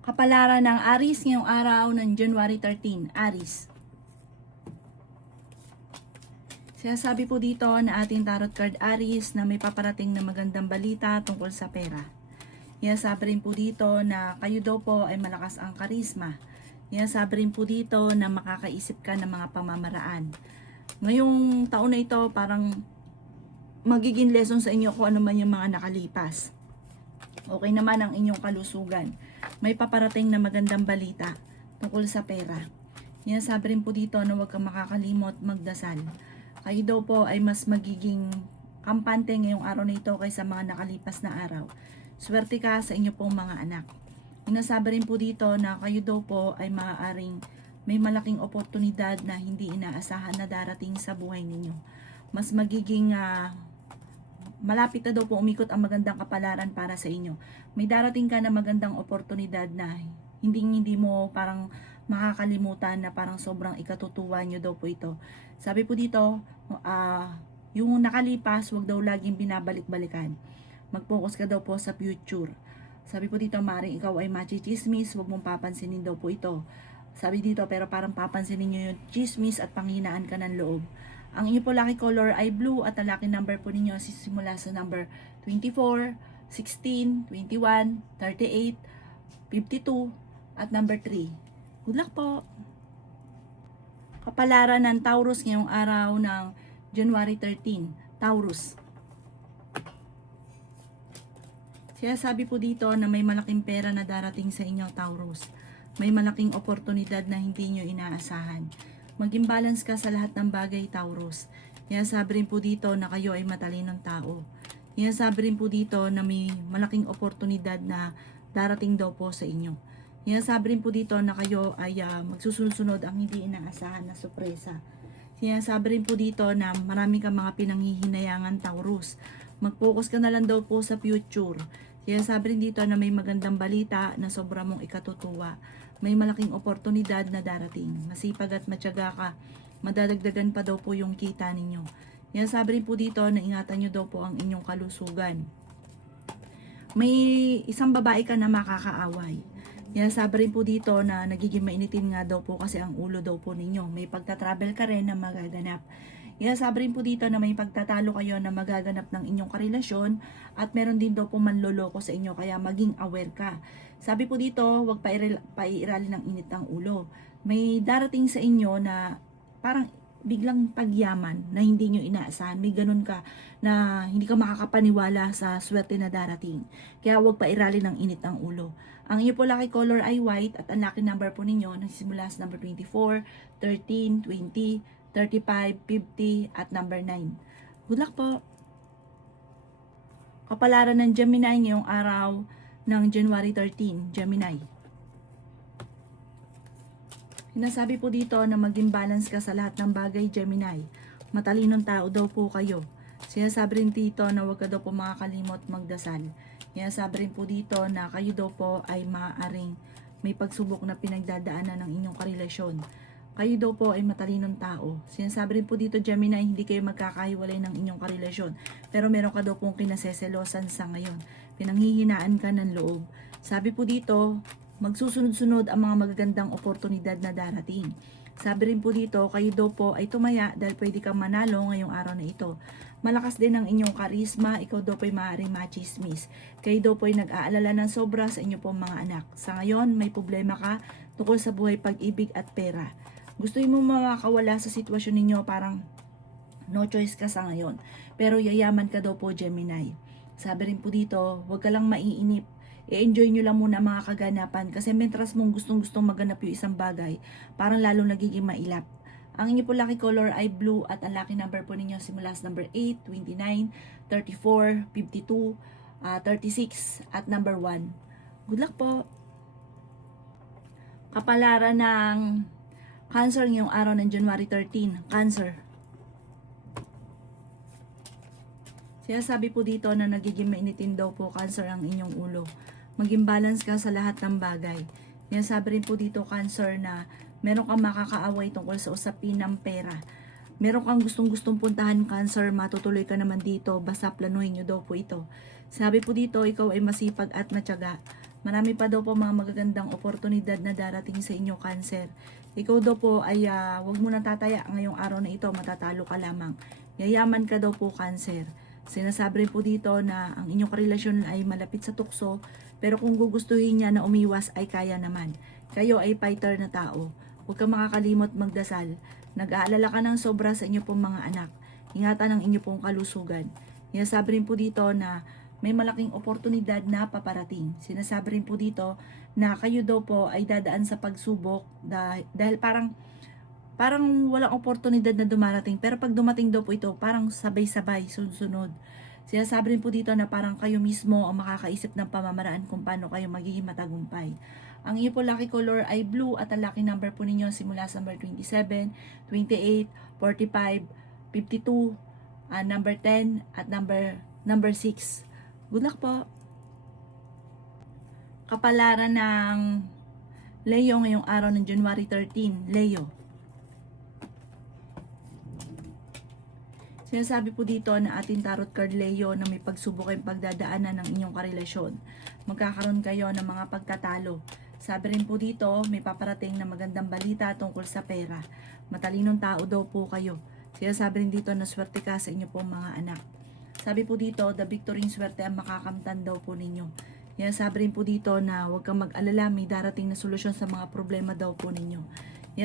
Kapalaran ng Aries ngayong araw ng January 13, Aries. Sinasabi po dito na ating tarot card Aries na may paparating na magandang balita tungkol sa pera. Sinasabi rin po dito na kayo daw po ay malakas ang karisma. Sinasabi rin po dito na makakaisip ka ng mga pamamaraan. Ngayong taon na ito parang magiging lesson sa inyo kung ano man yung mga nakalipas. Okay naman ang inyong kalusugan. May paparating na magandang balita tungkol sa pera. Sinasabi rin po dito na huwag kang makakalimot magdasal. Kayo daw po ay mas magiging kampante ngayong araw na ito kaysa mga nakalipas na araw. Swerte ka sa inyo pong mga anak. Sinasabi rin po dito na kayo daw po ay maaaring may malaking oportunidad na hindi inaasahan na darating sa buhay ninyo. Mas magiging malapit na daw po umikot ang magandang kapalaran para sa inyo. May darating ka na magandang oportunidad na hindi mo parang makakalimutan na parang sobrang ikatutuwa nyo daw po ito. Sabi po dito, yung nakalipas, wag daw laging binabalik-balikan. Mag-focus ka daw po sa future. Sabi po dito, maaaring ikaw ay machichismis, wag mong papansinin daw po ito. Sabi dito, pero parang papansinin nyo yung chismis at panghinaan ka ng loob. Ang inyo po lucky color ay blue at ang lucky number po ninyo sisimula sa number 24, 16, 21, 38, 52 at number 3. Good luck po! Kapalaran ng Taurus ngayong araw ng January 13. Taurus. Sinasabi po dito na may malaking pera na darating sa inyo, Taurus. May malaking oportunidad na hindi nyo inaasahan. Maging balance ka sa lahat ng bagay, Taurus. Sinasabi rin po dito na kayo ay matalinong tao. Sinasabi rin po dito na may malaking oportunidad na darating daw po sa inyo. Sinasabi rin po dito na kayo ay magsusunod-sunod ang hindi inaasahan na sorpresa. Sinasabi rin po dito na marami kang mga pinanghihinayangan, Taurus. Mag-focus ka na lang daw po sa future. Sinasabi rin dito na may magandang balita na sobra mong ikatutuwa. May malaking oportunidad na darating. Masipag at matyaga ka. Madadagdagan pa daw po yung kita ninyo. Sinasabi rin po dito na ingatan nyo daw po ang inyong kalusugan. May isang babae ka na makakaaway. Sinasabi rin po dito na nagiging mainitin nga daw po kasi ang ulo daw po ninyo. May pagta-travel ka rin na magaganap. Sabi rin po dito na may pagtatalo kayo na magaganap ng inyong karelasyon at meron din daw po manloloko sa inyo kaya maging aware ka. Sabi po dito, huwag paiiralin ng init ng ulo. May darating sa inyo na parang biglang pagyaman na hindi nyo inaasahan. May ganun ka na hindi ka makakapaniwala sa swerte na darating. Kaya huwag pairalin ng init ng ulo. Ang iyo po lucky color ay white at ang lucky number po ninyo nagsisimula sa number 24, 13, 20, 35, 50 at number 9. Good luck po! Kapalaran ng Gemini ngayong araw ng January 13, Gemini. Sinasabi po dito na maging balance ka sa lahat ng bagay, Gemini. Matalinong tao daw po kayo. Sinasabi rin dito na huwag ka daw po makakalimot magdasal. Sinasabi rin po dito na kayo daw po ay maaaring may pagsubok na pinagdadaanan ng inyong karelasyon. Kayo daw po ay matalinong tao. Sinasabi rin po dito, Gemini, hindi kayo magkakahiwalay ng inyong karelasyon. Pero meron ka daw pong kinaseselosan sa ngayon. Pinanghihinaan ka ng loob. Sabi po dito, magsusunod-sunod ang mga magagandang oportunidad na darating. Sabi rin po dito, kayo daw po ay tumaya dahil pwede kang manalo ngayong araw na ito. Malakas din ang inyong karisma, ikaw daw po ay maaaring machismis. Kayo daw po ay nag-aalala ng sobra sa inyo pong mga anak. Sa ngayon, may problema ka tungkol sa buhay, pag-ibig at pera. Gusto mo makakawala sa sitwasyon ninyo, parang no choice ka sa ngayon. Pero yayaman ka daw po, Gemini. Sabi rin po dito, huwag ka lang maiinip. I-enjoy nyo lang muna mga kaganapan kasi mentras mong gustong maganap yung isang bagay, parang lalong nagiging mailap. Ang inyo po lucky color ay blue at ang lucky number po ninyo simula sa number 8, 29, 34, 52, 36 at number 1. Good luck po! Kapalaran ng Cancer ngayong araw ng January 13, Cancer. Sinasabi po dito na nagiging mainitin daw po, Cancer, ang inyong ulo. Maging balance ka sa lahat ng bagay. Sinasabi rin po dito, Cancer, na meron kang makakaaway tungkol sa usapin ng pera. Meron kang gustong puntahan, Cancer, matutuloy ka naman dito, basta planuhin nyo daw po ito. Sabi po dito, ikaw ay masipag at matyaga. Marami pa daw po mga magagandang oportunidad na darating sa inyo, Cancer. Ikaw daw po ay wag mo nang tataya ngayong araw na ito, matatalo ka lamang. Yayaman ka daw po, Cancer. Sinasabi rin po dito na ang inyong karelasyon ay malapit sa tukso, pero kung gugustuhin niya na umiwas ay kaya naman. Kayo ay fighter na tao. Huwag kang makakalimot magdasal. Nag-aalala ka ng sobra sa inyo pong mga anak. Ingatan ang inyo pong kalusugan. Sinasabi rin po dito na may malaking oportunidad na paparating. Sinasabi rin po dito na kayo daw po ay dadaan sa pagsubok dahil parang walang oportunidad na dumarating. Pero pag dumating daw po ito, parang sabay-sabay, sunod-sunod. Sinasabi rin po dito na parang kayo mismo ang makakaisip ng pamamaraan kung paano kayo magiging matagumpay. Ang iyo po lucky color ay blue at ang lucky number po ninyo simula sa number 27, 28, 45, 52, number 10 at number 6. Good luck po. Kapalaran ng Leo ngayong araw ng January 13. Leo. Sinasabi po dito na ating tarot card Leo na may pagsubok kayong pagdadaanan ng inyong karelasyon. Magkakaroon kayo ng mga pagtatalo. Sabi rin po dito, may paparating na magandang balita tungkol sa pera. Matalinong tao daw po kayo. Sinasabi rin dito na swerte ka sa inyo pong mga anak. Sabi po dito, the victory swerte ang makakamtan daw po ninyo. Sabi rin po dito na huwag kang mag-alala, may darating na solusyon sa mga problema daw po ninyo.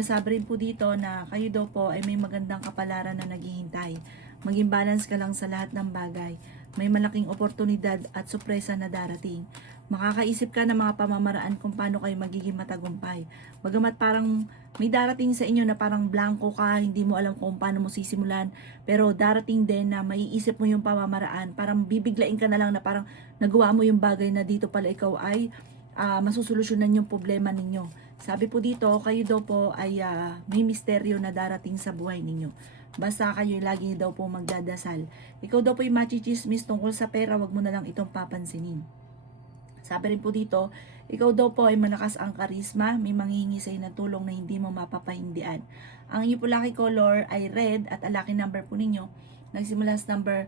Sabi rin po dito na kayo daw po ay may magandang kapalaran na naghihintay. Maging balance ka lang sa lahat ng bagay. May malaking oportunidad at sorpresa na darating. Makakaisip ka ng mga pamamaraan kung paano kayo magiging matagumpay. Bagamat parang may darating sa inyo na parang blanco ka, hindi mo alam kung paano mo sisimulan, pero darating din na maiisip mo yung pamamaraan, parang bibiglain ka na lang na parang nagawa mo yung bagay na dito pala ikaw ay masusolusyonan yung problema ninyo. Sabi po dito, kayo daw po ay may misteryo na darating sa buhay ninyo. Basta kayo lagi daw po magdadasal. Ikaw daw po yung machichismis tungkol sa pera, wag mo na lang itong papansinin. Sabi rin po dito, ikaw daw po ay malakas ang karisma, may manghihingi sa ng tulong na hindi mo mapapahindian. Ang inyo po lucky color ay red at ang lucky number po ninyo nagsimula sa number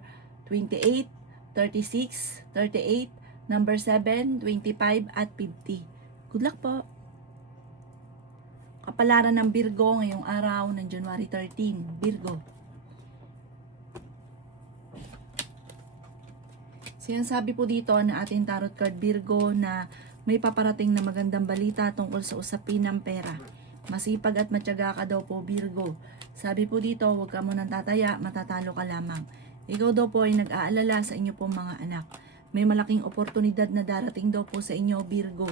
28, 36, 38, number 7, 25 at 50. Good luck po! Kapalaran ng Virgo ngayong araw ng January 13. Virgo. Sinasabi po dito na ating tarot card Virgo na may paparating na magandang balita tungkol sa usapin ng pera. Masipag at matyaga ka daw po Virgo. Sabi po dito, huwag ka munang tataya, matatalo ka lamang. Ikaw daw po ay nag-aalala sa inyo pong mga anak. May malaking oportunidad na darating daw po sa inyo Virgo.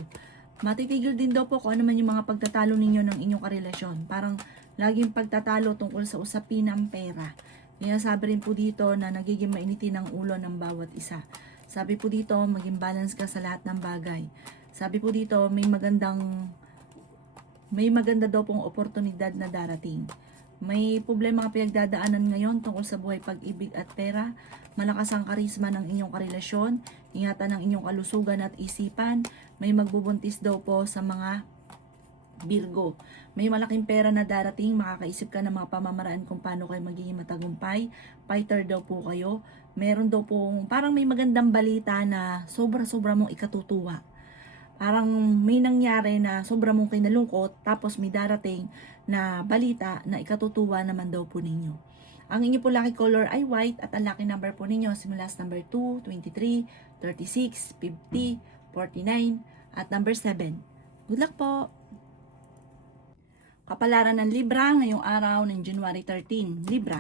Matitigil din daw po kung ano man yung mga pagtatalo ninyo ng inyong karelasyon. Parang laging pagtatalo tungkol sa usapin ng pera. Kaya sabi rin po dito na nagiging mainitin ang ulo ng bawat isa. Sabi po dito, maging balance ka sa lahat ng bagay. Sabi po dito, may maganda daw pong oportunidad na darating. May problema ka pinagdadaanan ngayon tungkol sa buhay, pag-ibig at pera. Malakas ang karisma ng inyong karelasyon. Ingatan ang inyong kalusugan at isipan. May magbubuntis daw po sa mga Virgo. May malaking pera na darating, makakaisip ka ng mga pamamaraan kung paano kayo magiging matagumpay. Fighter daw po kayo. Meron daw pong, parang may magandang balita na sobra-sobra mong ikatutuwa. Parang may nangyari na sobra mong kinalungkot, tapos may darating na balita na ikatutuwa naman daw po ninyo. Ang inyo po lucky color ay white at ang lucky number po ninyo simula sa number 2, 23, 36, 50, 49 at number 7. Good luck po! Kapalaran ng Libra ngayong araw ng January 13. Libra.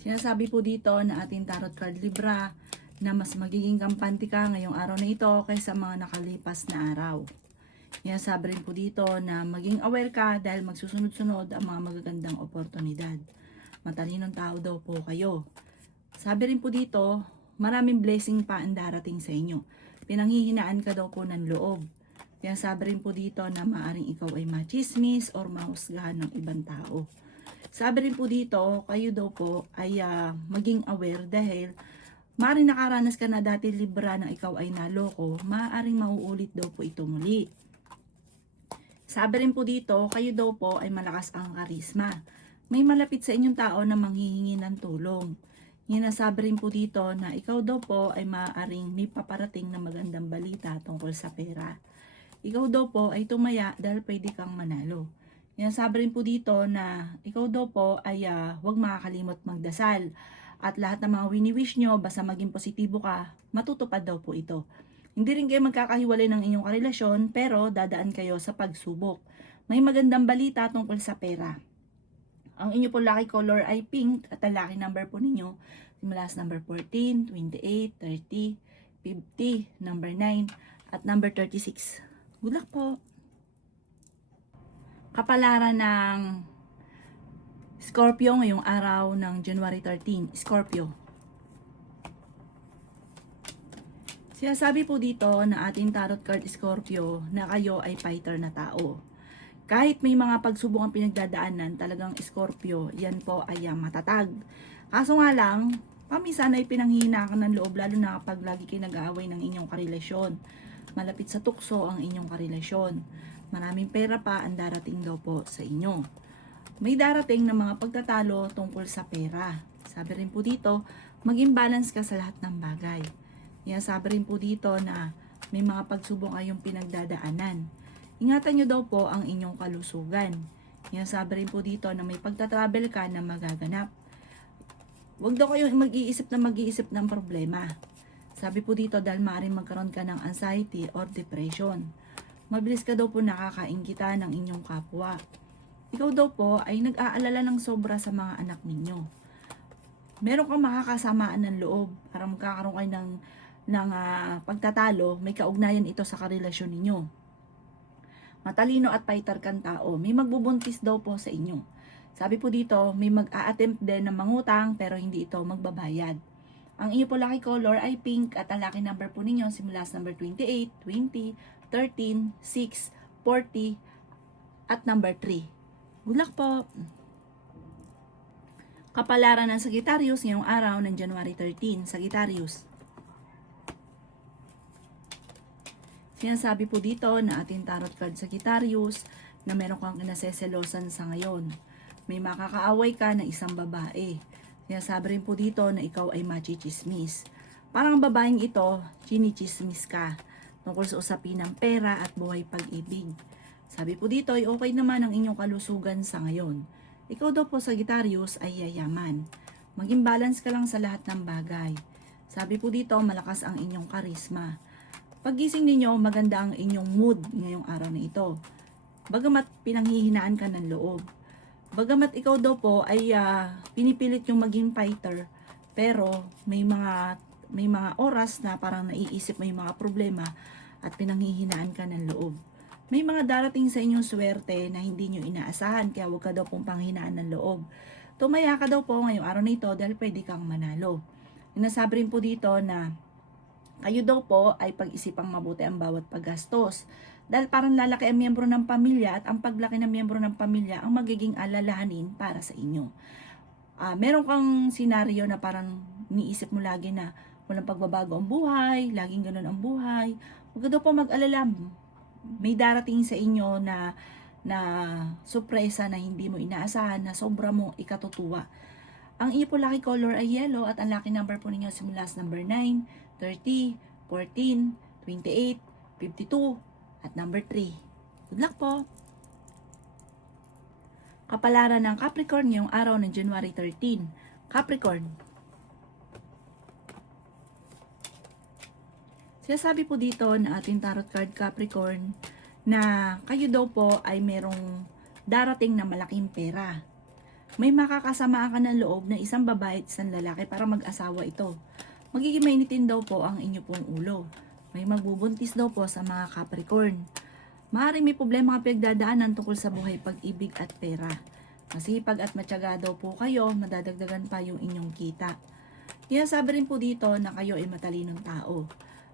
Sinasabi po dito na ating tarot card Libra na mas magiging kampante ka ngayong araw na ito kaysa mga nakalipas na araw. Sinasabi rin po dito na maging aware ka dahil magsusunod-sunod ang mga magagandang oportunidad. Matalinong tao daw po kayo. Sabi rin po dito, maraming blessing pa ang darating sa inyo. Pinanghihinaan ka daw po ng loob. Kaya sabi rin po dito na maaring ikaw ay machismis or mahusgahan ng ibang tao. Sabi rin po dito, kayo daw po ay maging aware dahil maaring nakaranas ka na dati Libra na ikaw ay naloko, maaring mauulit daw po ito muli. Sabi rin po dito, kayo daw po ay malakas ang karisma. May malapit sa inyong tao na manghihingi ng tulong. Hinasabi rin po dito na ikaw daw po ay maaaring may paparating na magandang balita tungkol sa pera. Ikaw daw po ay tumaya dahil pwede kang manalo. Hinasabi rin po dito na ikaw daw po ay huwag makakalimot magdasal. At lahat ng mga wini-wish nyo, basta maging positibo ka, matutupad daw po ito. Hindi rin kayo magkakahiwalay ng inyong karelasyon, pero dadaan kayo sa pagsubok. May magandang balita tungkol sa pera. Ang inyo po lucky color ay pink at ang lucky number po ninyo simula sa number 14, 28, 30, 50, number 9 at number 36. Good luck po! Kapalaran ng Scorpio ngayong araw ng January 13. Scorpio. Sinasabi po dito na ating tarot card Scorpio na kayo ay fighter na tao. Kahit may mga pagsubok ang pinagdadaanan, talagang Scorpio, yan po ay matatag. Kaso nga lang, paminsan ay pinanghihina ka ng loob, lalo na kapag lagi kayo nag-aaway ng inyong karelasyon. Malapit sa tukso ang inyong karelasyon. Maraming pera pa ang darating daw po sa inyo. May darating na mga pagtatalo tungkol sa pera. Sabi rin po dito, maging balance ka sa lahat ng bagay. Sabi rin po dito na may mga pagsubok kayong pinagdadaanan. Ingatan nyo daw po ang inyong kalusugan. Sabi rin po dito na may pagtatravel ka na magaganap. Huwag daw kayong mag-iisip ng problema. Sabi po dito dahil maaaring magkaroon ka ng anxiety or depression. Mabilis ka daw po nakakaingita ng inyong kapwa. Ikaw daw po ay nag-aalala ng sobra sa mga anak ninyo. Meron kang makakasamaan ng loob para magkakaroon kayo ng pagtatalo, may kaugnayan ito sa karelasyon ninyo. Matalino at fighter kang tao, may magbubuntis daw po sa inyo. Sabi po dito, may mag-a-attempt din ng mangutang pero hindi ito magbabayad. Ang inyo po lucky color ay pink at ang lucky number po ninyo simula sa number 28, 20, 13, 6, 40 at number 3. Good luck po! Kapalaran ng Sagittarius ngayong araw ng January 13. Sagittarius. Sinasabi po dito na ating tarot card Sagittarius na meron kang kinaseselosan sa ngayon. May makakaaway ka na isang babae. Sinasabi rin po dito na ikaw ay machichismis. Parang ang babaeng ito, chinichismis ka tungkol sa usapin ng pera at buhay pag-ibig. Sabi po dito ay okay naman ang inyong kalusugan sa ngayon. Ikaw daw po Sagittarius ay yayaman. Maging balance ka lang sa lahat ng bagay. Sabi po dito malakas ang inyong karisma. Paggising ninyo, maganda ang inyong mood ngayong araw na ito. Bagamat pinanghihinaan ka ng loob. Bagamat ikaw daw po ay pinipilit yung maging fighter, pero may mga oras na parang naiisip mo yung mga problema at pinanghihinaan ka ng loob. May mga darating sa inyong swerte na hindi nyo inaasahan, kaya huwag ka daw pong panghinaan ng loob. Tumaya ka daw po ngayong araw na ito dahil pwede kang manalo. Nasabi rin po dito na kayo daw po ay pag-isipang mabuti ang bawat paggastos. Dahil parang lalaki ang miyembro ng pamilya at ang paglaki ng miyembro ng pamilya ang magiging alalahanin para sa inyo. Meron kang senaryo na parang niisip mo lagi na walang pagbabago ang buhay, laging ganun ang buhay. Huwag daw po mag-alala. May darating sa inyo na sorpresa na hindi mo inaasahan na sobra mo ikatutuwa. Ang iyo po lucky color ay yellow at ang lucky number po ninyo simula sa number 9, 30, 14, 28, 52, at number 3. Good luck po! Kapalaran ng Capricorn ngayong araw ng January 13. Capricorn. Sinasabi po dito na ating tarot card Capricorn na kayo daw po ay merong darating na malaking pera. May makakasama ka ng loob na isang babae at isang lalaki para mag-asawa ito. Magiging mainitin daw po ang inyo pong ulo. May magbubuntis daw po sa mga Capricorn. Maaaring may problema ka pinagdadaanan tungkol sa buhay, pag-ibig at pera. Masipag at matyaga daw po kayo, madadagdagan pa yung inyong kita. Kaya sabi rin po dito na kayo ay matalinong tao.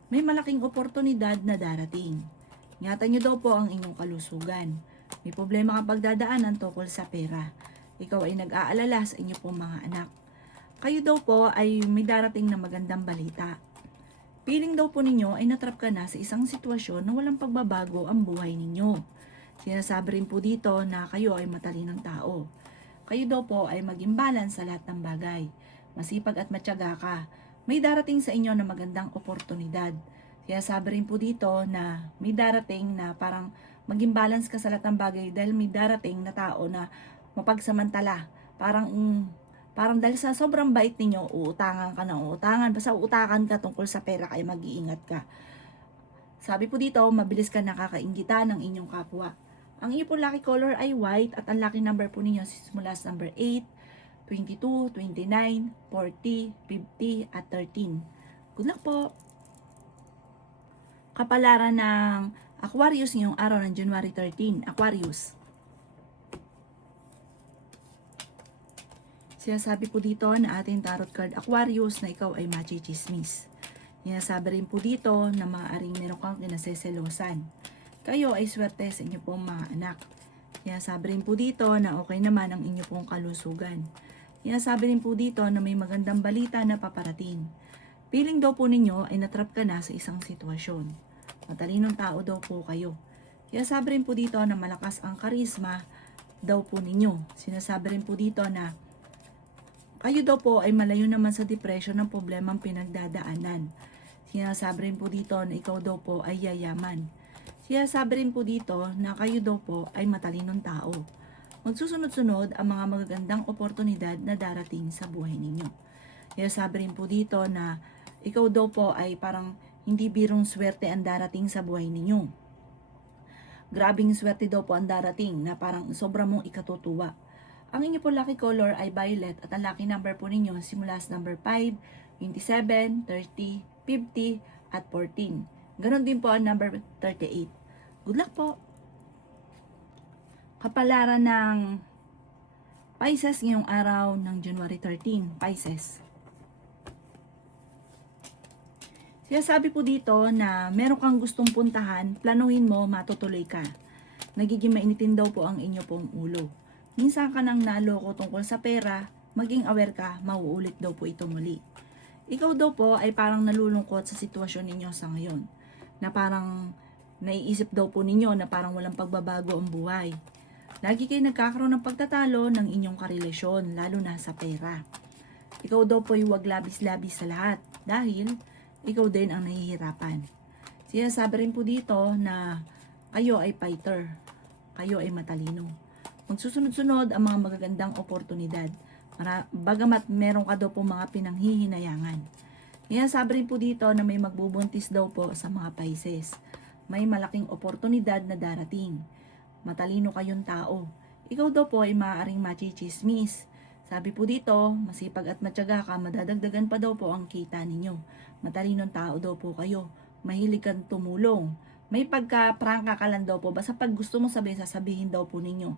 May malaking oportunidad na darating. Ingatan nyo daw po ang inyong kalusugan. May problema ka pagdadaanan tungkol sa pera. Ikaw ay nag-aalala sa inyo pong mga anak. Kayo daw po ay may darating na magandang balita. Piling daw po ninyo ay natrap ka na sa isang sitwasyon na walang pagbabago ang buhay ninyo. Sinasabi rin po dito na kayo ay matalinong tao. Kayo daw po ay maging balance sa lahat ng bagay. masipag at matyaga ka. May darating sa inyo na magandang oportunidad. Kaya sabi rin po dito na may darating na parang maging balance ka sa lahat ng bagay dahil may darating na tao na mapagsamantala. Parang dahil sa sobrang bait ninyo, uutangan ka ng uutangan. Basta uutakan ka tungkol sa pera kaya mag-iingat ka. Sabi po dito, mabilis ka nakakainggitan ng inyong kapwa. Ang inyong po lucky color ay white at ang lucky number po ninyo simula sa number 8, 22, 29, 40, 50 at 13. Good luck po! Kapalaran ng Aquarius ngayong araw ng January 13. Aquarius. Sinasabi po dito na ating tarot card Aquarius na ikaw ay machichismis. Sinasabi rin po dito na maaaring meron kang kinaseselosan. Kayo ay swerte sa inyo pong mga anak. Sinasabi rin po dito na okay naman ang inyo pong kalusugan. Sinasabi rin po dito na may magandang balita na paparating. Feeling daw po ninyo ay natrap ka na sa isang sitwasyon. Matalinong tao daw po kayo. Sinasabi rin po dito na malakas ang karisma daw po ninyo. Sinasabi rin po dito na kayo daw po ay malayo naman sa depression ng problemang pinagdadaanan. Sinasabi rin po dito na ikaw daw po ay yayaman. Sinasabi rin po dito na kayo daw po ay matalinong tao. Magsusunod-sunod ang mga magagandang oportunidad na darating sa buhay ninyo. Sinasabi rin po dito na ikaw daw po ay parang hindi birong swerte ang darating sa buhay ninyo. Grabing swerte daw po ang darating na parang sobrang mong ikatutuwa. Ang inyo po lucky color ay violet at ang lucky number po ninyo simula sa number 5, 27, 30, 50 at 14. Ganon din po ang number 38. Good luck po! Kapalaran ng Pisces ngayong araw ng January 13. Pisces. Sinasabi po dito na meron kang gustong puntahan, planuhin mo, matutuloy ka. Nagiging mainitin daw po ang inyo pong ulo. Minsan ka nang naloko tungkol sa pera, maging aware ka, mauulit daw po ito muli. Ikaw daw po ay parang nalulungkot sa sitwasyon ninyo sa ngayon. Na parang naiisip daw po ninyo na parang walang pagbabago ang buhay. Lagi kayo nagkakaroon ng pagtatalo ng inyong karelasyon, lalo na sa pera. Ikaw daw po ay huwag labis-labis sa lahat dahil ikaw din ang nahihirapan. Sinasabi rin po dito na kayo ay fighter, kayo ay matalino. Magsusunod-sunod ang mga magagandang oportunidad. Bagamat meron ka daw po mga pinanghihinayangan. Sinasabi rin po dito na may magbubuntis daw po sa mga Pisces. May malaking oportunidad na darating. Matalino kayong tao. Ikaw daw po ay maaaring machichismis. Sabi po dito, masipag at matyaga ka, madadagdagan pa daw po ang kita ninyo. Matalinong tao daw po kayo. Mahilig kang tumulong. May pagka-prangka ka lang daw po. Basta pag gusto mo sabihin, sasabihin daw po ninyo.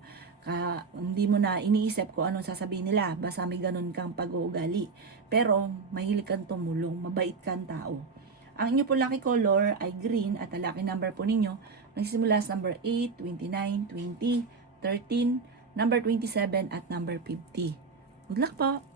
Hindi mo na iniisip kung anong sasabihin nila. Basta may ganun kang pag-uugali. Pero mahilig kang tumulong. Mabait kang tao. Ang inyo po lucky color ay green at ang lucky number po ninyo nagsimula sa number 8, 29, 20, 13, number 27 at number 50. Good luck po!